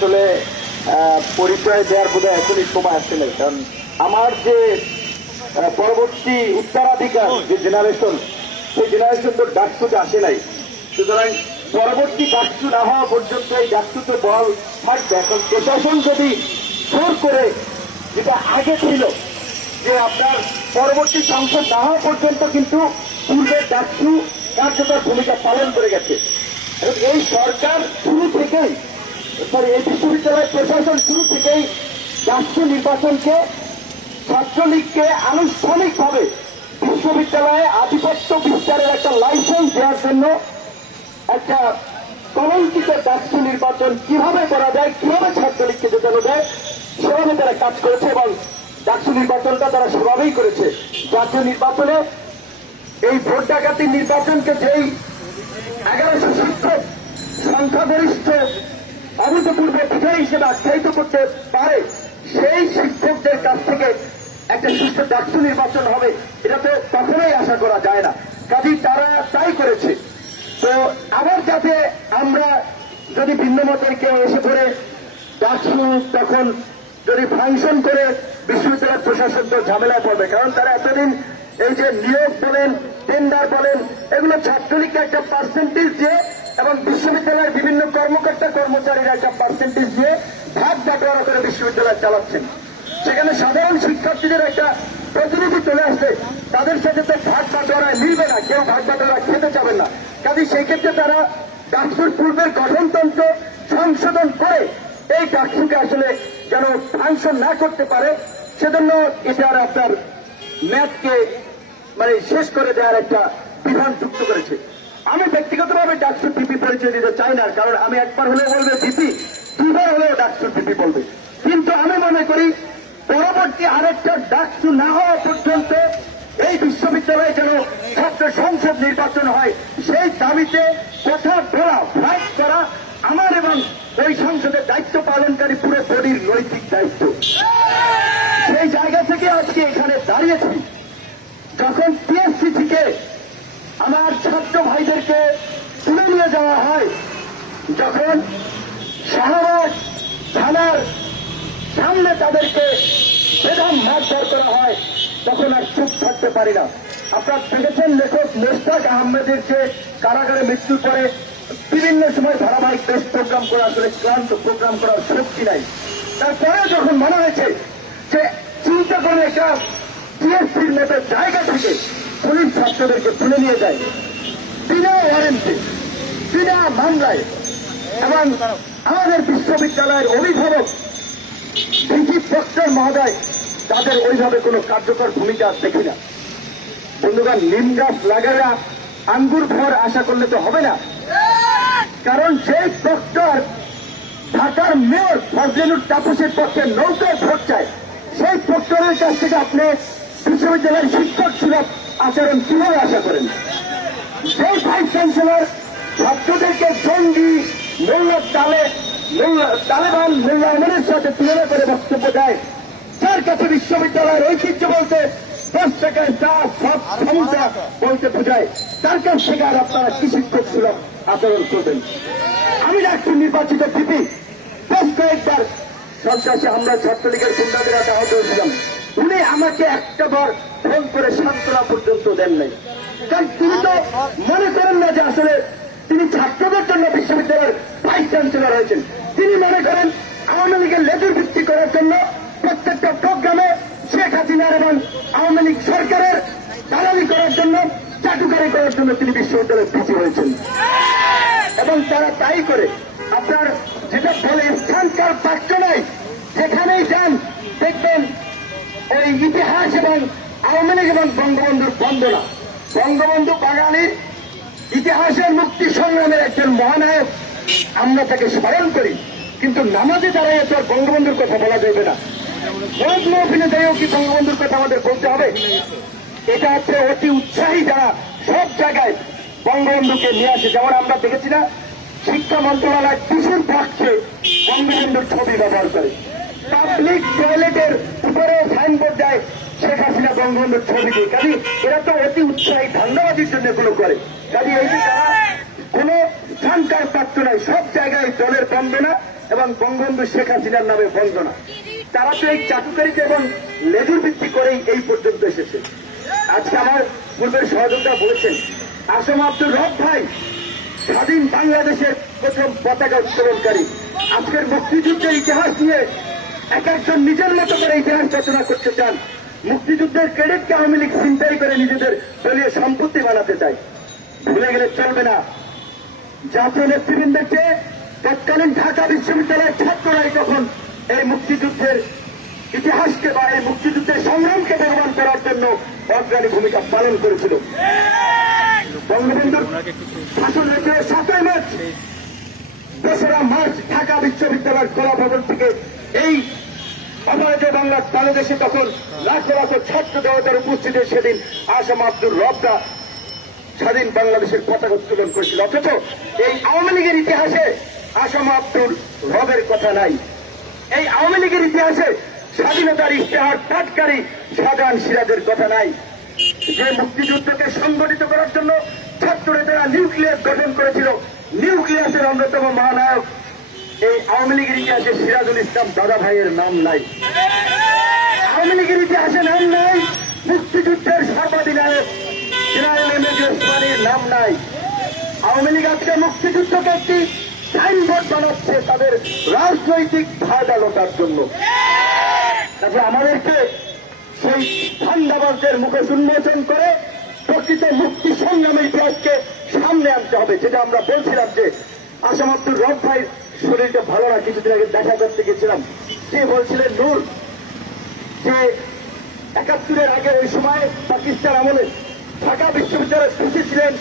আসলে পরিচয় দেওয়ার বোধহয় এখনই সময় আসছে না কারণ আমার যে পরবর্তী উত্তরাধিকার যে জেনারেশন সেই জেনারেশন তো ডাকসুতে আসে নাই। সুতরাং পরবর্তী ডাকসু না হওয়া পর্যন্ত এই ডাকসুতে বল থাকবে এখন প্রশাসন যদি জোর করে যেটা আগে ছিল যে আপনার পরবর্তী সংসদ না হওয়া পর্যন্ত কিন্তু পূর্বের ডাকসু কার্যকর ভূমিকা পালন করে গেছে। এবং এই সরকার শুরু থেকেই সরি এই বিশ্ববিদ্যালয় প্রশাসন শুরু থেকেই ডাকসু নির্বাচনকে ছাত্রলীগকে আনুষ্ঠানিকভাবে বিশ্ববিদ্যালয়ে আধিপত্য বিস্তারের একটা লাইসেন্স দেওয়ার জন্য একটা কলঙ্কিত ডাকসু নির্বাচন কীভাবে করা যায়, কীভাবে ছাত্রলীগকে জেতানো যায়, সেভাবে তারা কাজ করেছে এবং ডাকসু নির্বাচনটা তারা সেভাবেই করেছে। জাতীয় নির্বাচনে এই ভোট ডাকাতি নির্বাচনকে যেই এগারোশো শিক্ষক সংখ্যাগরিষ্ঠ অভূতপূর্ব বিজয় হিসেবে আখ্যায়িত করতে পারে সেই শিক্ষকদের কাছ থেকে একটা সুস্থ ডাকসু নির্বাচন হবে, এটা তো কখনোই আশা করা যায় না। কাজেই তারা তাই করেছে। তো আবার যাতে আমরা যদি ভিন্ন মতের কেউ এসে পড়ে ডাকসু তখন যদি ফাংশন করে বিশ্ববিদ্যালয় প্রশাসন তো ঝামেলায় পড়বে, কারণ তারা এতদিন এই যে নিয়োগ বলেন টেন্ডার বলেন, এগুলো ছাত্রলীগকে একটা পার্সেন্টেজ দিয়ে এবং বিশ্ববিদ্যালয়ের বিভিন্ন কর্মকর্তা, কর্মচারীরা একটা পার্সেন্টেজ দিয়ে ভাগ বাটোয়ারা করে বিশ্ববিদ্যালয় চালাচ্ছেন। সেখানে সাধারণ শিক্ষার্থীদের একটা প্রতিনিধি চলে আসবে, তাদের সাথে তো ভাগ বাটোয়ারায় মিলবে না, কেউ ভাগ বাটোয়ারা খেতে চাবেন না। কাজে সেই ক্ষেত্রে তারা ডাকসুর পূর্বের গঠনতন্ত্র সংশোধন করে এই ডাকসুকে আসলে যেন ফাংশন না করতে পারে, সেজন্য এটার আপনার ম্যাথকে মানে শেষ করে দেওয়ার একটা বিধান যুক্ত করেছে। আমি ব্যক্তিগতভাবে ডাকসু পিপি পরিচয় দিতে চাই না, কারণ আমি একবার হলেও বলবে পিপি দুবার হলেও ডাকসু পিপি বলবে। কিন্তু আমি মনে করি, পরবর্তী আরেকটা ডাকসু না হওয়া পর্যন্ত এই বিশ্ববিদ্যালয়ে যেন ছাত্র সংসদ নির্বাচন হয়, সেই দাবিতে কথা বলা ফাইট করা আমার এবং ওই সংসদের দায়িত্ব পালনকারী পুরো বডির নৈতিক দায়িত্ব। সেই জায়গা থেকে আজকে এখানে দাঁড়িয়েছি। যখন পিএসসি থেকে আমার ছাত্র ভাইদেরকে তুলে নিয়ে যাওয়া হয়। যখন শাহবাগ থানার সামনে তাদেরকে বেদম মারধর করা হয়, তখন আর চুপ থাকতে পারি না। আপনারা দেখেছেন লেখক মোস্তাক আহমেদেরকে কারাগারে মৃত্যু পরে বিভিন্ন সময় ধারাবাহিক বেশ প্রোগ্রাম করা, আসলে ক্লান্ত প্রোগ্রাম করার শক্তি নাই। তারপরে যখন মনে হয়েছে যে চিন্তা করে একটা টিএসসির মতো জায়গা পুলিশ ছাত্রদেরকে তুলে নিয়ে যায়। বিনা ওয়ারেন্টে বিনা মামলায়। এবং আমাদের বিশ্ববিদ্যালয়ের অভিভাবক ভিসি প্রক্টর মহোদয়, তাদের ওইভাবে কোনো কার্যকর ভূমিকা দেখি না। বন্ধুগণ, নিম গাছ আঙ্গুর ভর আশা করলে তো হবে না। কারণ সেই প্রক্টর ঢাকার মেয়র ফজলিনুর তাপসের পক্ষে নৌকায় ভোট চায়। সেই প্রক্টরের কাছ থেকে আপনি বিশ্ববিদ্যালয়ের শিক্ষক সুলভ আচরণ কীভাবে আশা করেন? সেই ভাইস চ্যান্সেলর ছাত্রদেরকে জঙ্গি মৌলার তালে তালেবান মূল্যায়নের সাথে তুলনা করে বক্তব্য দেয়। যার কাছে বিশ্ববিদ্যালয়ের ঐতিহ্য বলতে দশ টাকায় চা সব ক্ষমতা বলতে বোঝায়। তার কাছ থেকে আর আপনারা কি শিক্ষক সুলভ আচরণ করবেন? আমি ডাক্তার নির্বাচিত পিপি বেশ কয়েকবার সন্ত্রাসী আমরা ছাত্রলীগের গুন্ডাদের হাতে আহত হয়েছিলাম। উনি আমাকে একটা বার ফোন করে সান্ত্বনা পর্যন্ত দেন নাই। কারণ তিনি তো মনে করেন না যে আসলে তিনি ছাত্রদের জন্য বিশ্ববিদ্যালয়ের ভাইস চ্যান্সেলর হয়েছেন। তিনি মনে করেন আওয়ামী লীগের লেজুর ভিত্তি করার জন্য প্রত্যেকটা প্রোগ্রামে শেখ হাসিনার এবং আওয়ামী লীগ সরকারের দালালি করার জন্য চাটুকারি করার জন্য তিনি বিশ্ববিদ্যালয়ে পিছিয়ে হয়েছেন। এবং তারা তাই করে আপনার যেটা বলে স্থানকার পাত্র নাই, যেখানেই যান দেখবেন ওই ইতিহাস এবং আওয়ামী লীগ বঙ্গবন্ধুর বন্দনা বঙ্গবন্ধু বাঙালির ইতিহাসের মুক্তি সংগ্রামের একজন মহানায়ক। আমরা তাকে স্মরণ করি, কিন্তু নামাজে দাঁড়াইয়ে তো আর বঙ্গবন্ধুর কথা বলা যাবে না। দাঁড়িয়েও কি বঙ্গবন্ধুর কথা আমাদের বলতে হবে? এটা হচ্ছে অতি উৎসাহী যারা সব জায়গায় বঙ্গবন্ধুকে নিয়ে আসে। যেমন আমরা দেখেছি না, শিক্ষা মন্ত্রণালয় ভীষণ থাকছে বঙ্গবন্ধুর ছবি ব্যবহার করে। পাবলিক টয়লেটের উপরে সাইনবোর্ড দেয় শেখ হাসিনা বঙ্গবন্ধুর ছবি দিয়ে কাজে এরা তো অতি উৎসাহী ধান্দাবাজির জন্য এগুলো করে। কাজে এই যে তারা পাত্র নাই, সব জায়গায় দলের বন্দনা এবং বঙ্গবন্ধু শেখ হাসিনার নামে বন্দনা। তারা তো এই চাটুকারিতে এবং লেজুর ভিত্তি করেই এই পর্যন্ত এসেছে। আজকে আমার পূর্বের সহযোগিতা বলেছেন, আসম আব্দুল রব ভাই, স্বাধীন বাংলাদেশের প্রথম পতাকা উত্তোলনকারী। আজকের মুক্তিযুদ্ধের ইতিহাস নিয়ে এক একজন নিজের মতো করে ইতিহাস রচনা করতে চান। মুক্তিযুদ্ধের ক্রেডিটকে আওয়ামী লীগ চিন্তাই করে নিজেদের দলীয় সম্পত্তি বানাতে চায়? ভুলে গেলে চলবে না। জাতীয় নেতৃবৃন্দকে তৎকালীন ঢাকা বিশ্ববিদ্যালয়ের ছাত্ররাই তখন এই মুক্তিযুদ্ধের ইতিহাসকে বা এই মুক্তিযুদ্ধের সংগ্রামকে বেগবান করার জন্য অগ্রণী ভূমিকা পালন করেছিল। বঙ্গবন্ধুর শাসন রেখে সাতই মার্চ, দোসরা মার্চ ঢাকা বিশ্ববিদ্যালয়ের কলা ভবন থেকে এই অবৈধ বাংলার বাংলাদেশে তখন লাখ লাখ ছাত্র জগতের উপস্থিতি সেদিন আসাম আব্দুল রবরা স্বাধীন বাংলাদেশের পতাকা উত্তোলন করেছিল। অথচ এই আওয়ামী লীগের ইতিহাসে আসাম আব্দুল রবের কথা নাই। এই আওয়ামী লীগের ইতিহাসে স্বাধীনতার ইশতেহার পাটকারী শাহজাহান সিরাজের কথা নাই। যে মুক্তিযুদ্ধকে সংগঠিত করার জন্য ছাত্র নেতারা নিউক্লিয়াস গঠন করেছিল। নিউক্লিয়াসের অন্যতম মহানায়ক এই আওয়ামী লীগের ইতিহাসে সিরাজুল ইসলাম দাদা ভাইয়ের নাম নাই। আওয়ামী লীগের ইতিহাসে নাম নাই, মুক্তিযুদ্ধের সর্বাধিনায়ক এ নাম নাই। আওয়ামী লীগ আজকে মুক্তিযুদ্ধকে একটি সাইনবোর্ড বানাচ্ছে তাদের রাজনৈতিক ফায়দালতার জন্য। কাজে আমাদেরকে সেই ঠান্ডাবাজদের মুখে উন্মোচন করে প্রকৃত মুক্তি সংগ্রামের ইতিহাসকে সামনে আনতে হবে, যেটা আমরা বলছিলাম যে আসাম আব্দুল রব ভাই শরীরটা ভালো না, কিছুদিন আগে দেখা করতে গেছিলাম। যে বলছিলেন নূর? যে একাত্তরের আগে ওই সময় পাকিস্তান আমলে ঢাকা বিশ্ববিদ্যালয়ের ভিসি ছিলেন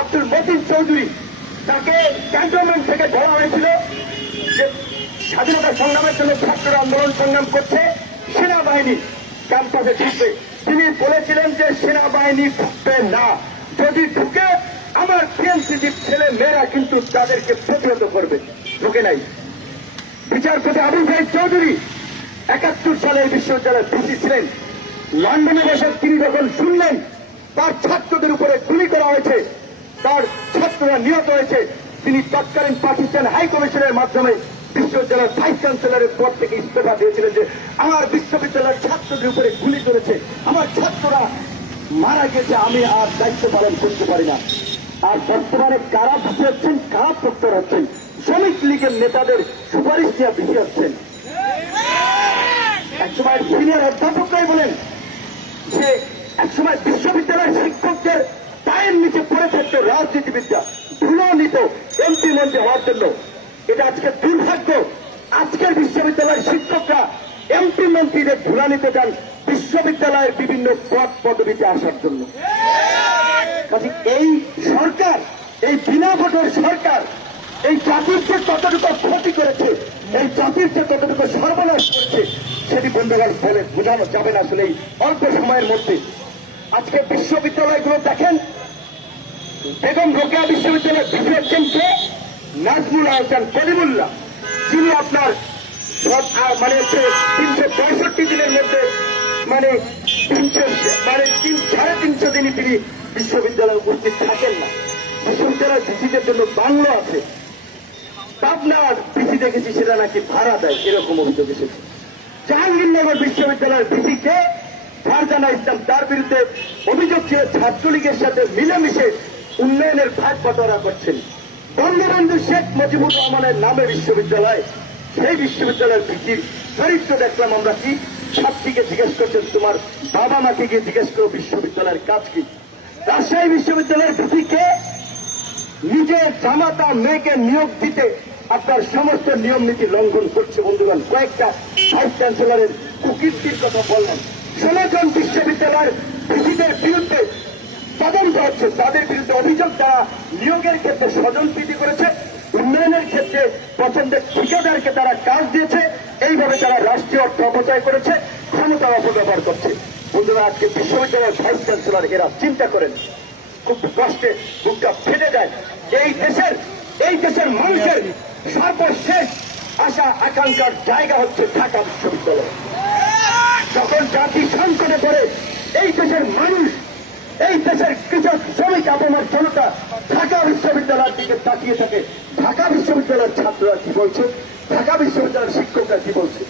আব্দুল মতিন চৌধুরী। তাকে ক্যান্টনমেন্ট থেকে বলা হয়েছিল যে স্বাধীনতা সংগ্রামের জন্য ছাত্ররা আন্দোলন সংগ্রাম করছে সেনাবাহিনী ক্যাম্পাসে ঢুকবে। তিনি বলেছিলেন যে সেনাবাহিনী ঢুকবে না। যদি ঢুকে, আমার পিএনসিটির ছেলে মেয়েরা কিন্তু তাদেরকে প্রতিহত করবে। ঢুকে নাই। বিচারপতি আবু সাইদ চৌধুরী একাত্তর সালের বিশ্ববিদ্যালয়ের ভিসি ছিলেন। লন্ডনে বসে তিনি যখন শুনলেন, তার ছাত্রদের উপরে গুলি করা হয়েছে, তার ছাত্ররা নিহত হয়েছে, তিনি তৎকালীন পাকিস্তান হাই কমিশনের মাধ্যমে বিশ্ববিদ্যালয়ের ভাইস চ্যান্সেলরের পদ থেকে ইস্তফা দিয়েছিলেন যে, আমার বিশ্ববিদ্যালয়ের ছাত্রদের উপরে গুলি করেছে, আমার ছাত্ররা মারা গেছে, আমি আর দায়িত্ব পালন করতে পারি না। আর বর্তমানে কারা হচ্ছেন কারা প্রক্টর হচ্ছেন শ্রমিক লীগের নেতাদের সুপারিশ দিয়ে ভিসি হচ্ছেন একসময় সিনিয়র অধ্যাপকরাই বলেন যে একসময় বিশ্ববিদ্যালয়ের শিক্ষকদের পায়ের নিচে পড়ে থাকতো রাজনীতিবিদ্যা ধুলো নিত এমপি মন্ত্রী হওয়ার জন্য। এটা আজকে দুর্ভাগ্য। আজকের বিশ্ববিদ্যালয়ের শিক্ষকরা এমপি মন্ত্রীদের ধুলা নিতে চান বিশ্ববিদ্যালয়ের বিভিন্ন পদ পদবিতে আসার জন্য। কাজে এই সরকার এই বিনা ভোটের সরকার এই জাতির যে কতটুকু ক্ষতি করেছে, এই জাতির যে কতটুকু সর্বনাশ করেছে, সেটি বন্ধুগণ বলে বোঝানো যাবে না আসলে অল্প সময়ের মধ্যে। আজকে বিশ্ববিদ্যালয়গুলো দেখেন, বেগম রোকেয়া বিশ্ববিদ্যালয়ের বিশেষজ্ঞ কে নাজমুল আহসান কলিমুল্লাহ, যিনি আপনার মানে হচ্ছে তিনশো পঁয়ষট্টি দিনের মধ্যে মানে তিনশো মানে তিন, সাড়ে তিনশো দিনই তিনি বিশ্ববিদ্যালয়ে উপস্থিত থাকেন না। বিশ্ববিদ্যালয়ের ভিসিদের জন্য বাংলো আছে। পাবনার ভিসি দেখেছি, সেটা নাকি ভাড়া দেয় এরকম অভিযোগ এসেছে। জাহাঙ্গীরনগর বিশ্ববিদ্যালয়ের ভিসিকে ফারজানা ইসলাম তার বিরুদ্ধে অভিযোগ ছিল ছাত্রলীগের সাথে মিলেমিশে উন্নয়নের ভাগ বটরা করছেন। বঙ্গবন্ধু শেখ মুজিবুর রহমানের নামে বিশ্ববিদ্যালয়, সেই বিশ্ববিদ্যালয়ের ভিত্তির চরিত্র দেখলাম আমরা কি? ছাত্রীকে জিজ্ঞেস করছেন, তোমার বাবা মাকে গিয়ে জিজ্ঞেস করো, বিশ্ববিদ্যালয়ের কাজ কি? রাজশাহী বিশ্ববিদ্যালয়ের ভিত্তিকে নিজের জামাতা, মেয়েকে নিয়োগ দিতে আপনার সমস্ত নিয়ম নীতি লঙ্ঘন করছে বন্ধুগণ। কয়েকটা ভাইস চ্যান্সেলরের কুকীর্তির কথা বললাম। ষোলো বিশ্ববিদ্যালয়ের ভিসিদের বিরুদ্ধে তদন্ত হচ্ছে। তাদের বিরুদ্ধে অভিযোগ তারা নিয়োগের ক্ষেত্রে স্বজন প্রীতি করেছে, উন্নয়নের ক্ষেত্রে পছন্দের ঠিকাদারকে তারা কাজ দিয়েছে, এইভাবে তারা রাষ্ট্রীয় অর্থ অপচয় করেছে ক্ষমতার অপব্যবহার করছে। বন্ধুরা, আজকে বিশ্ববিদ্যালয়ের ভাইস চ্যান্সেলর এরা চিন্তা করেন। খুব কষ্টে বুকটা ফেটে যায়। এই দেশের এই দেশের মানুষের সর্বশেষ আশা, আকাঙ্ক্ষার জায়গা হচ্ছে ঢাকা বিশ্ববিদ্যালয়। যখন জাতি সংকটে পড়ে, এই দেশের মানুষ, এই দেশের কৃষক, শ্রমিক আপনার জনতা ঢাকা বিশ্ববিদ্যালয়ের দিকে তাকিয়ে থাকে। ঢাকা বিশ্ববিদ্যালয়ের ছাত্ররা কি বলছে? ঢাকা বিশ্ববিদ্যালয়ের শিক্ষকরা কি বলছে?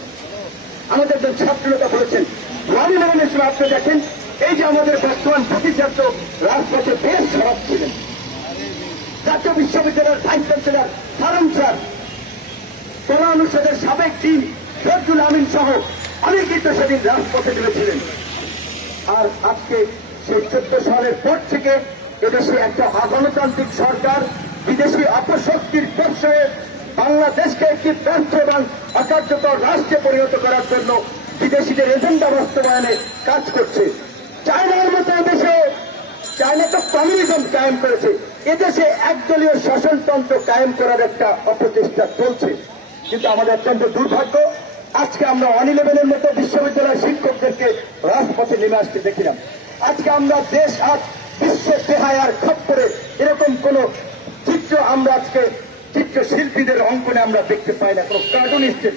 আমাদের যে ছাত্রনেতা বলেছেন ইলেভেনের সময় আপনি দেখেন এই যে আমাদের বর্তমান ছাত্র রাজপথে বেশ খারাপ ছিলেন। জাতীয় বিশ্ববিদ্যালয়ের ভাইস চ্যান্সেলর ফারুন স্যার, কলা অনুষদের সাবেক ডিন ফজলুল আমিন সহ অনেকেই তো সেদিন রাজপথে নেমেছিলেন। আর আজকে সেই চোদ্দ সালের পর থেকে এদেশে একটা অগণতান্ত্রিক সরকার, বিদেশি অপশক্তির প্রশ্রয়ে বাংলাদেশকে একটি ব্যর্থ এবং অকার্যকর রাষ্ট্রে পরিণত করার জন্য বিদেশিদের এজেন্ডা বাস্তবায়নে কাজ করছে। চায়নার মতো দেশে চায়না তো কমিউনিজম কায়েম করেছে। এদেশে একদলীয় শাসনতন্ত্র কায়েম করার একটা অপচেষ্টা চলছে। কিন্তু আমাদের অত্যন্ত দুর্ভাগ্য, আজকে আমরা ওয়ান ইলেভেনের মতো বিশ্ববিদ্যালয়ের শিক্ষকদেরকে রাজপথে নেমে আসতে দেখিলাম। আজকে আমরা দেশ আজ বিশ্ব বেহায়ার করে এরকম কোন চিত্র আমরা আজকে চিত্র শিল্পীদের অঙ্কনে আমরা দেখতে পাই না। কোন কার্টুনিস্টের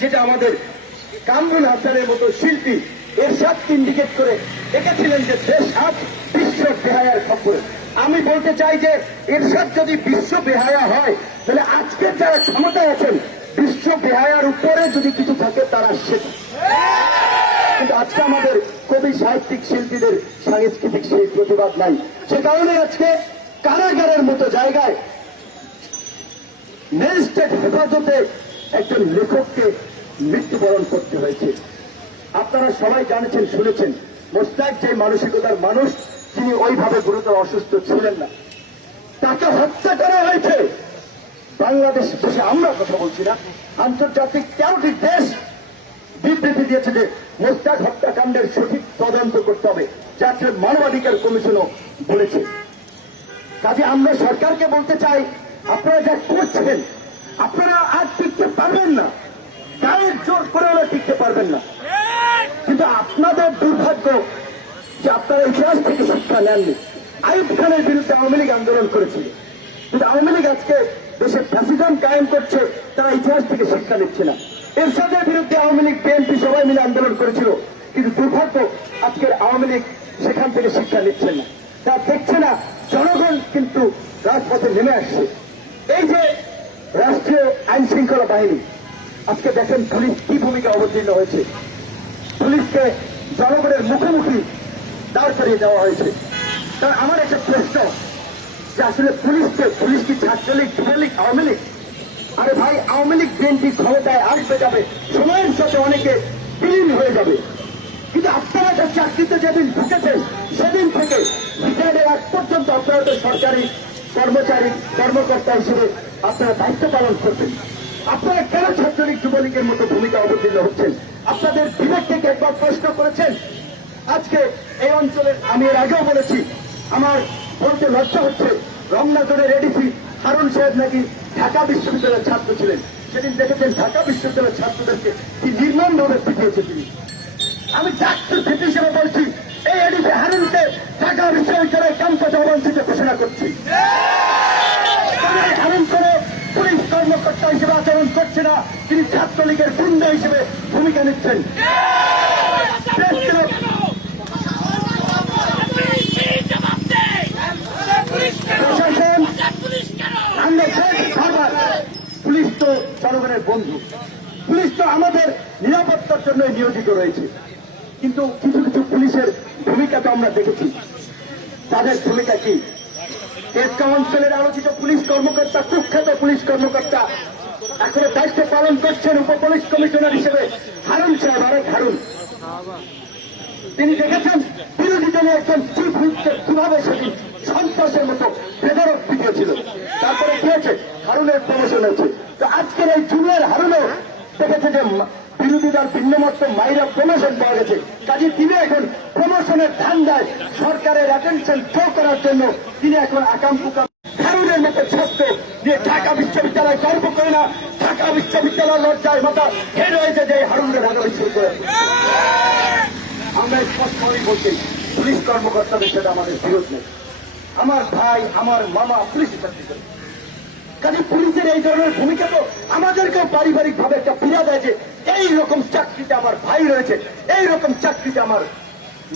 যেটা আমাদের কামরুল হাসানের মতো শিল্পী এর সাথ ইন্ডিকেট করে দেখেছিলেন যে দেশ আজ বিশ্ব বেহায়ার খপ্পরে। আমি বলতে চাই যে এরশাদ যদি বিশ্ব বেহায়া হয়, তাহলে আজকের যারা ক্ষমতায় আছেন, বিশ্ব বেহায়ার উপরে যদি কিছু থাকে, তারা সেটা কিন্তু আজকে আমাদের কবি সাহিত্যিক শিল্পীদের সাংস্কৃতিক সেই প্রতিবাদ নাই। সে কারণে আজকে কারাগারের মতো জায়গায় ম্যাজিস্ট্রেট হেফাজতে একজন লেখককে মৃত্যুবরণ করতে হয়েছে। আপনারা সবাই জানেছেন, শুনেছেন, মোস্তাক যে মানসিকতার মানুষ, তিনি ওইভাবে গুরুতর অসুস্থ ছিলেন না। তাকে হত্যা করা হয়েছে। বাংলাদেশ দেশে আমরা কথা বলছি না। আন্তর্জাতিক তেরোটি দেশ বিবৃতি দিয়েছে যে মোস্তাক হত্যাকাণ্ডের সঠিক তদন্ত করতে হবে। জাতীয় মানবাধিকার কমিশনও বলেছে। কাজে আমরা সরকারকে বলতে চাই, আপনারা যা করছেন, আপনারা আর টিকতে পারবেন না। গায়ের জোর করে ওরা টিকতে পারবেন না। কিন্তু আপনাদের দুর্ভাগ্য যে আপনারা ইতিহাস থেকে শিক্ষা নেননি। আইব খানের বিরুদ্ধে আওয়ামী লীগ আন্দোলন করেছিল। কিন্তু আওয়ামী লীগ আজকে দেশের ফ্যাসিজম কায়েম করছে, তারা ইতিহাস থেকে শিক্ষা নিচ্ছে না। এরশাদের বিরুদ্ধে আওয়ামী লীগ, বিএনপি সবাই মিলে আন্দোলন করেছিল। কিন্তু দুর্ভাগ্য, আজকের আওয়ামী লীগ সেখান থেকে শিক্ষা নিচ্ছে না। তা দেখছে না, জনগণ কিন্তু রাজপথে নেমে আসছে। এই যে রাষ্ট্রীয় আইন শৃঙ্খলা বাহিনী, আজকে দেখেন পুলিশ কি ভূমিকা অবতীর্ণ হয়েছে। পুলিশকে জনগণের মুখোমুখি দাঁড় করিয়ে দেওয়া হয়েছে। তার আমার একটা প্রশ্ন, যে আসলে পুলিশকে পুলিশ কি ছাত্রলীগ, যুবলীগ, আওয়ামী লীগ, আরে ভাই, আওয়ামী লীগ বিএনপি ক্ষমতায় আসবে যাবে, সময়ের সাথে অনেকে বিলীন হয়ে যাবে। কিন্তু আপনারা যে চাকরিতে যেদিন ঢুকেছেন, সেদিন থেকে রিটায়ার্ডের আগ পর্যন্ত আপনারা তো সরকারি কর্মচারী, কর্মকর্তা হিসেবে আপনারা দায়িত্ব পালন করবেন আপনারা কেন ছাত্রলীগ, যুবলীগের মতো ভূমিকা অবতীর্ণ হচ্ছেন? আপনাদের বিবেক থেকে একবার প্রশ্ন করেছেন। আজকে এই অঞ্চলের আমি এর আগেও বলেছি, আমার বলতে লজ্জা হচ্ছে, রমনাজনের এডিসি হারুন সাহেব নাকি ঢাকা বিশ্ববিদ্যালয়ের ছাত্র ছিলেন। সেদিন দেখেছেন ঢাকা বিশ্ববিদ্যালয়ের ছাত্রদেরকে কি নির্মমভাবে পিটিয়েছে তিনি। আমি ডাক্তার ভিত্তি হিসেবে বলছি, এই এডিসি হারুনকে ঢাকা বিশ্ববিদ্যালয়ের ক্যাম্পাসে অবঞ্চিত ঘোষণা করছি। হারুন করে পুলিশ কর্মকর্তা হিসেবে আচরণ করছে না, তিনি ছাত্রলীগের গুন্ডা হিসেবে ভূমিকা নিচ্ছেন। পুলিশ তো জনগণের বন্ধু। পুলিশ তো আমাদের নিরাপত্তার জন্য নিয়োজিত রয়েছে। কিন্তু কিছু কিছু পুলিশের ভূমিকা তো আমরা দেখেছি। তাদের ভূমিকা কি? তেজকা অঞ্চলের আলোচিত পুলিশ কর্মকর্তা, কুখ্যাত পুলিশ কর্মকর্তা এখনও দায়িত্ব পালন করছেন উপ পুলিশ কমিশনার হিসেবে হারুন সাহেব, আরেক হারুন। তিনি দেখেছেন, বিরোধী দলের একজন চিফ হুইপকে কীভাবে সেদিন সন্ত্রাসের মতো বেদরক পিটিয়েছিল। তারপরে কি হয়েছে? হারুনের প্রমোশন হয়েছে। তো আজকের এই জুনিয়র হারুনও দেখেছে যে বিরোধী দল ভিন্নমত্ত মাইরা প্রমোশন পাওয়া গেছে। কাজে তিনি এখন প্রমোশনের ধান্দায় সরকারের অ্যাটেনশন থ্রো করার জন্য তিনি এখন আকাম কুকাম হারুনের মতো ছাত্র যে ঢাকা বিশ্ববিদ্যালয় গর্ব করে না ঢাকা বিশ্ববিদ্যালয় লজ্জায় মাথা হের হয়েছে যে এই হারুনকে ঢাকা বিশ্ববিদ্যালয়। আমরা স্পষ্টভাবেই বলছি, পুলিশ কর্মকর্তাদের সাথে আমাদের বিরোধ নেই। আমার ভাই, আমার মামা পুলিশে চাকরি করে। কাজে পুলিশের এই ধরনের ভূমিকা তো আমাদেরকেও পারিবারিক ভাবে একটা পীড়া দেয় যে এই রকম চাকরিতে আমার ভাই রয়েছে, এই রকম চাকরিতে আমার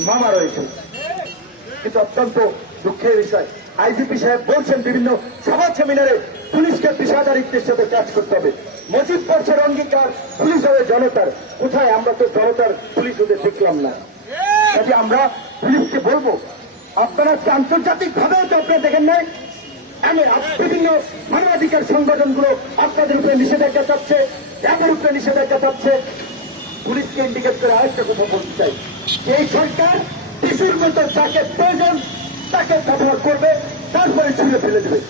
মামা রয়েছে। কিন্তু অত্যন্ত দুঃখের বিষয়, আইজিপি সাহেব বলছেন বিভিন্ন সভা সেমিনারে পুলিশকে পেশাদারিত্বের সাথে কাজ করতে হবে। মসজিদ পর্ষের অঙ্গীকার পুলিশ হবে জনতার। কোথায় আমরা তো জনতার পুলিশ হতে দেখলাম না। কাজে আমরা পুলিশকে বলব, আপনারা আন্তর্জাতিক ভাবে তো আপনারা দেখেন নাই, আমি বিভিন্ন মানবাধিকার সংগঠনগুলো আপনাদের উপরে নিষেধাজ্ঞা চাচ্ছে এমন উপরে নিষেধাজ্ঞা চাচ্ছে পুলিশকে ইন্ডিকেট করে আরেকটা কথা বলতে চাই। এই সরকার শিশুর মতো যাকে প্রয়োজন, তাকে ব্যবহার করবে, তারপরে ছুঁড়ে ফেলে দেবে।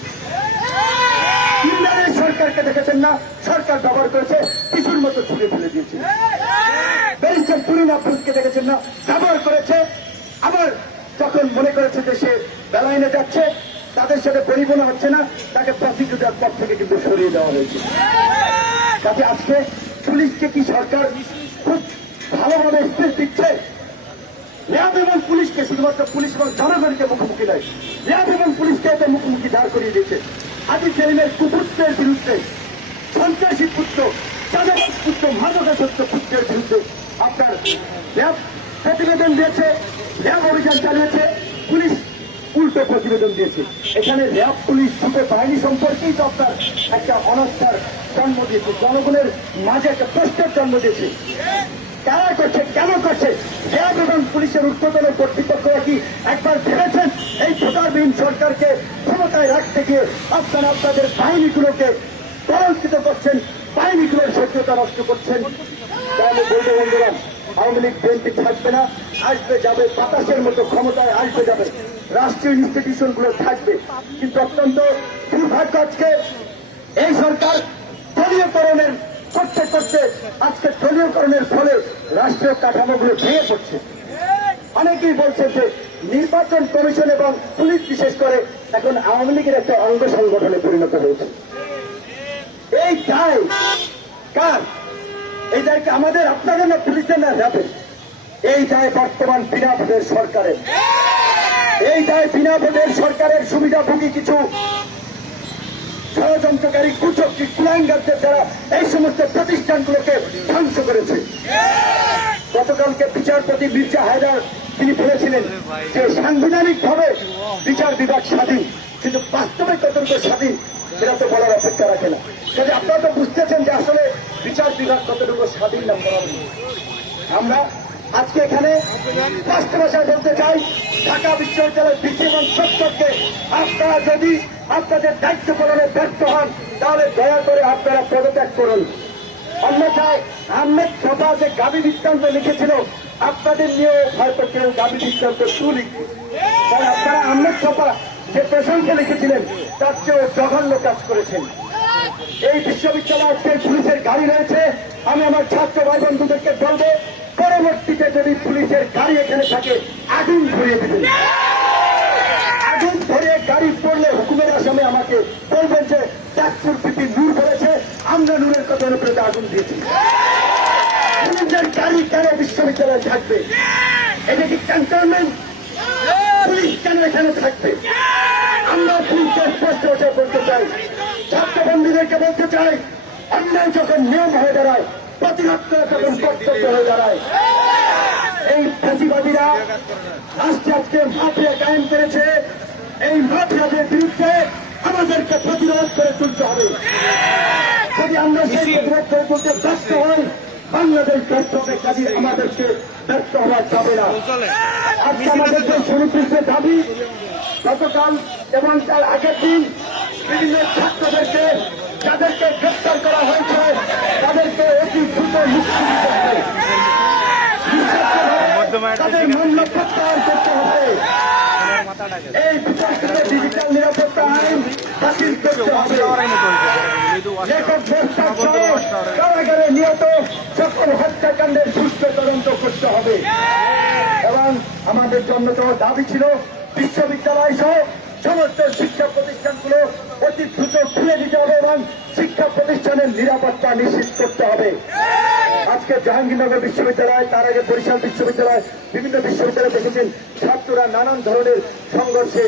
ইন্ডিয়ানের সরকারকে দেখেছেন না? সরকার ব্যবহার করেছে শিশুর মতো ছুঁড়ে ফেলে দিয়েছে। ব্যারিস্টার তুরিন আব্দুলকে দেখেছেন না? ব্যবহার করেছে। আবার যখন মনে করেছে যে সে বেলাইনে যাচ্ছে, তাদের সাথে পরিবহন হচ্ছে না, তাকে প্রসিকিউটার পদ থেকে কিন্তু সরিয়ে দেওয়া হয়েছে। কাজে আজকে পুলিশকে কি সরকার খুব ভালোভাবে স্পেস দিচ্ছে? র্যাব এবং পুলিশকে, শুধুমাত্র পুলিশ এবং জনগণকে মুখোমুখি নয় র্যাব এবং পুলিশকে এতে মুখোমুখি দাঁড় করিয়ে দিয়েছে। আদি সেলিমের কুপুত্রের বিরুদ্ধে, সন্ত্রাসী পুত্র চাঁদাবাদ পুত্র, মাদকাসক্ত পুত্রের বিরুদ্ধে আপনার র্যাব প্রতিবেদন দিয়েছে, র্যাব অভিযান চালিয়েছে, পুলিশ উল্টো প্রতিবেদন দিয়েছে। এখানে র্যাব, পুলিশ দুটো বাহিনী সম্পর্কেই তো আপনার একটা অনাস্থার জন্ম দিয়েছে। জনগণের মাঝে একটা প্রশ্নের জন্ম দিয়েছে। কারা করছে, কেন করছে? র্যাব এবং পুলিশের উৎপাদন কর্তৃপক্ষরা কি একবার ভেবেছেন? এই ভোটারবিহীন সরকারকে ক্ষমতায় রাখতে গিয়ে আপনারা আপনাদের বাহিনীগুলোকে কলঙ্কিত করছেন, বাহিনীগুলোর সক্রিয়তা নষ্ট করছেন। তাহলে বলব বন্ধুরা, আওয়ামী লীগ বিএনপি থাকবে না, আসবে যাবে, বাতাসের মতো ক্ষমতায় আসবে যাবে। রাষ্ট্রীয় ইনস্টিটিউশনগুলো থাকবে। কিন্তু অত্যন্ত দুর্ভাগ্য আজকে এই সরকার দলীয়করণের করতে করতে আজকে দলীয়করণের ফলে রাষ্ট্রীয় কাঠামোগুলো ভেঙে পড়ছে। অনেকেই বলছেন যে নির্বাচন কমিশন এবং পুলিশ বিশেষ করে এখন আওয়ামী লীগের একটা অঙ্গ সংগঠনে পরিণত হয়েছে। এই দায় কার? এই দায় কি আমাদের? আপনাদের না পুলিশের না যাবে এই দায় বর্তমান বিনা ভোটের সরকারের। এই দায় বিনা ভোটের সরকারের সুবিধাভোগী কিছু ষড়যন্ত্রকারী কুচক্রী কুলাঙ্গারদের দ্বারা এই সমস্ত প্রতিষ্ঠানগুলোকে ধ্বংস করেছে। গতকালকে বিচারপতি মির্জা হায়দার তিনি বলেছিলেন যে সাংবিধানিক ভাবে বিচার বিভাগ স্বাধীন, কিন্তু বাস্তবে কতটুকু স্বাধীন, সেটা তো বলার অপেক্ষা রাখে না। কাজে আপনারা তো বুঝতেছেন যে আসলে বিচার বিভাগ কতটুকু স্বাধীন না বলার আমরা আজকে এখানে স্পষ্ট ভাষায় বলতে চাই, ঢাকা বিশ্ববিদ্যালয়ের ভিত্তি এবং সত্যকে আপনারা যদি আপনাদের দায়িত্ব পালনে ব্যর্থ হন, তাহলে দয়া করে আপনারা পদত্যাগ করুন। অন্যথায় আহমেদ সভা যে গাবি বৃত্তান্ত লিখেছিল, আপনাদের নিয়েও হয়তো কেউ গাবি বৃত্তান্ত টু লিখবে। আপনারা আহমেদ সভা যে প্রশংসা লিখেছিলেন, তার চেয়েও জঘন্য কাজ করেছেন। এই বিশ্ববিদ্যালয়ের যে পুলিশের গাড়ি রয়েছে, আমি আমার ছাত্র ভাই বন্ধুদেরকে বলব, পরবর্তীতে যদি পুলিশের গাড়ি এখানে থাকে, আগুন ঘুরিয়ে দিবেন। গাড়ি পড়লে হুকুমের আসামে আমাকে বলবেন যে ডাকসুর পিপি নূর বলেছে, আমরা নূরের কথা উপরে আগুন দিয়েছি। পুলিশের গাড়ি কেন বিশ্ববিদ্যালয়ে থাকবে? এটা কি ক্যান্টনমেন্ট পুলিশ কেন এখানে থাকবে? আমরা পুলিশকে স্পষ্ট ভাষায় বলতে চাই ছাত্রবন্দীদেরকে বলতে চাই, অন্যায় যখন নিয়ম হয়ে দাঁড়ায়, প্রতিরোধ করা তখন কর্তব্য হয়ে দাঁড়ায়। এই ফাঁসিবাদীরা রাষ্ট্রে আজকে মাফিয়া কায়েম করেছে। এই মাফিয়াদের বিরুদ্ধে আমাদেরকে প্রতিরোধ করে তুলতে হবে। যদি আমরা সেই প্রতিরোধ করে তুলতে ব্যস্ত হই বাংলাদেশ ব্যর্থ হবে কাজে আমাদেরকে ব্যর্থ হওয়া যাবে না। আজকে আমাদের যে সুনির্দিষ্ট দাবি গতকাল এবং তার আগের দিন বিভিন্ন ছাত্রদেরকে যাদেরকে গ্রেপ্তার করা হয়েছে তাদেরকে অতি দ্রুত মুক্তি দিতে হবে। তাদের মামলা প্রত্যাহার করতে কারাগারে নিহত সকল হত্যাকাণ্ডের সুষ্ঠু তদন্ত করতে হবে এবং আমাদের অন্যতম দাবি ছিল বিশ্ববিদ্যালয় সহ সমস্ত শিক্ষা প্রতিষ্ঠানগুলো অতি দ্রুত খুলে দিতে হবে এবং শিক্ষা প্রতিষ্ঠানের নিরাপত্তা নিশ্চিত করতে হবে। আজকে জাহাঙ্গীরনগর বিশ্ববিদ্যালয়, তার আগে বরিশাল বিশ্ববিদ্যালয়, বিভিন্ন বিশ্ববিদ্যালয়ে দেখেছেন, ছাত্ররা নানান ধরনের সংঘর্ষে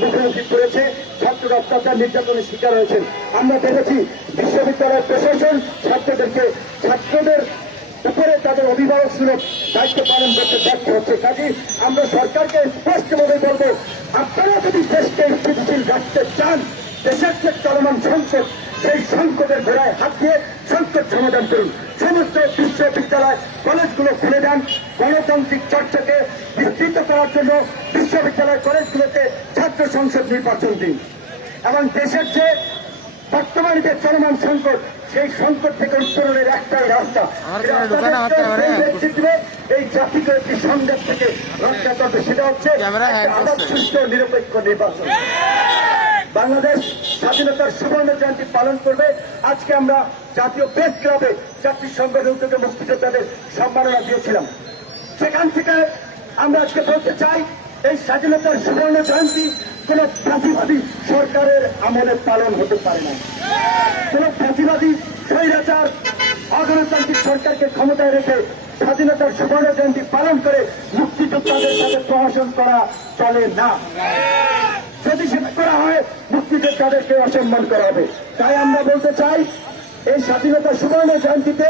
মুখোমুখি করেছে ছাত্ররা অত্যাচার নির্যাতনের শিকার হয়েছেন। আমরা দেখেছি বিশ্ববিদ্যালয়ের প্রশাসন ছাত্রদেরকে, ছাত্রদের উপরে তাদের অভিভাবক সুরক দায়িত্ব পালন করতে ব্যর্থ হচ্ছে। কাজে আমরা সরকারকে স্পষ্টভাবে বলব, আপনারা যদি দেশকে স্থিতিশীল রাখতে চান, দেশের যে চলমান সংকট, সেই সংকটের ঘোড়ায় হাত দিয়ে সংকট সমাধান করুন। সমস্ত বিশ্ববিদ্যালয় কলেজগুলো খুলে দেন। গণতান্ত্রিক চর্চাকে বিস্তৃত করার জন্য বিশ্ববিদ্যালয় কলেজগুলোতে ছাত্র সংসদ নির্বাচন দিন। এবং দেশের যে বর্তমানে যে চলমান সংকট সেই সংকট থেকে উত্তরণের একটাই রাস্তা। এই জাতিকে একটি সংঘাত থেকে রক্ষা করবে। সেটা হচ্ছে। সুস্থ নিরপেক্ষ নির্বাচন। বাংলাদেশ স্বাধীনতার সুবর্ণ জয়ন্তী পালন করবে। আজকে আমরা জাতীয় প্রেস ক্লাবে জাতির সংগঠন থেকে মুক্তিযোদ্ধাদের সম্মাননা দিয়েছিলাম। সেখান থেকে আমরা আজকে বলতে চাই, এই স্বাধীনতার সুবর্ণ জয়ন্তী কোন ফাঁসিবাদী সরকারের আমলে পালন হতে পারে না। কোন ফাঁসিবাদী স্বৈরাচার, অগণতান্ত্রিক সরকারকে ক্ষমতায় রেখে স্বাধীনতার সুবর্ণ জয়ন্তী পালন করে মুক্তিযোদ্ধাদের সাথে প্রহসন করা চলে না। সেটা করা হয় মুক্তিযোদ্ধাদেরকে অসম্মান করা হবে। তাই আমরা বলতে চাই, এই স্বাধীনতা সুবর্ণ জয়ন্তীতে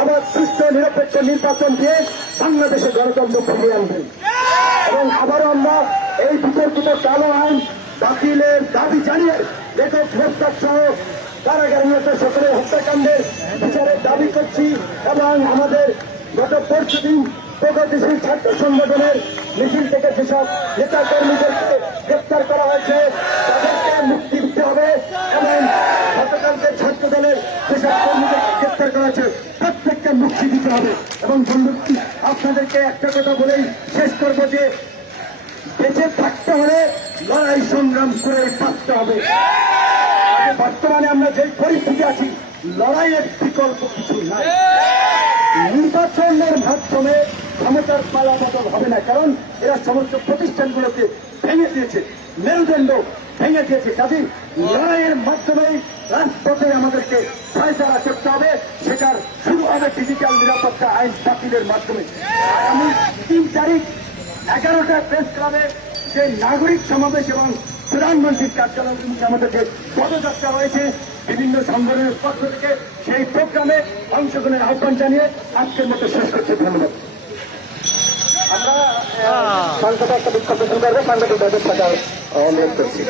আবার সুস্থ নিরপেক্ষ নির্বাচন দিয়ে বাংলাদেশে গণতন্ত্র ফিরিয়ে আনবেন এবং আবারও আমরা এই বিতর্কিত কালো আইন বাতিলের দাবি জানিয়ে লেখক গ্রেপ্তার সহ কারাগারীয়ত সকলের হত্যাকাণ্ডের বিচারের দাবি করছি এবং আমাদের গত পরশু দিন প্রগতিশীল ছাত্র সংগঠনের মিছিল থেকে যেসব নেতা কর্মীদেরকে গ্রেপ্তার করা হয়েছে। তাদেরকে মুক্তি দিতে হবে এবং গতকালকে ছাত্র দলের যেসব কর্মীদেরকে গ্রেপ্তার করা হয়েছে। প্রত্যেককে মুক্তি দিতে হবে। এবং বন্ধু, আপনাদেরকে একটা কথা বলেই শেষ করব যে বেঁচে থাকতে হলে লড়াই সংগ্রাম করে থাকতে হবে। বর্তমানে আমরা যে পরিস্থিতি আছি, লড়াইয়ের বিকল্প কিছু নাই। নির্বাচনের মাধ্যমে ক্ষমতার পালা বদল হবে না। কারণ এরা সমস্ত প্রতিষ্ঠানগুলোকে ভেঙে দিয়েছে। মেরুদণ্ড ভেঙে দিয়েছে। কাজে লড়াইয়ের মাধ্যমে রাজপথে আমাদেরকে ফায়সারা করতে হবে। সেটার শুরু হবে ডিজিটাল নিরাপত্তা আইন বাতিলের মাধ্যমে। আগামী তিন তারিখ এগারোটা প্রেস ক্লাবে যে নাগরিক সমাবেশ এবং প্রধানমন্ত্রীর কার্যালয় কিন্তু আমাদের যে পদযাত্রা রয়েছে, বিভিন্ন সংগঠনের পক্ষ থেকে সেই প্রোগ্রামে অংশগ্রহণের আহ্বান জানিয়ে আজকের মতো শেষ করতে ধন্যবাদ। সংসদে একটা বিক্ষোভ মিছিল করব সাংবাদিক থাকার অনুরোধ করছি।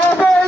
হবে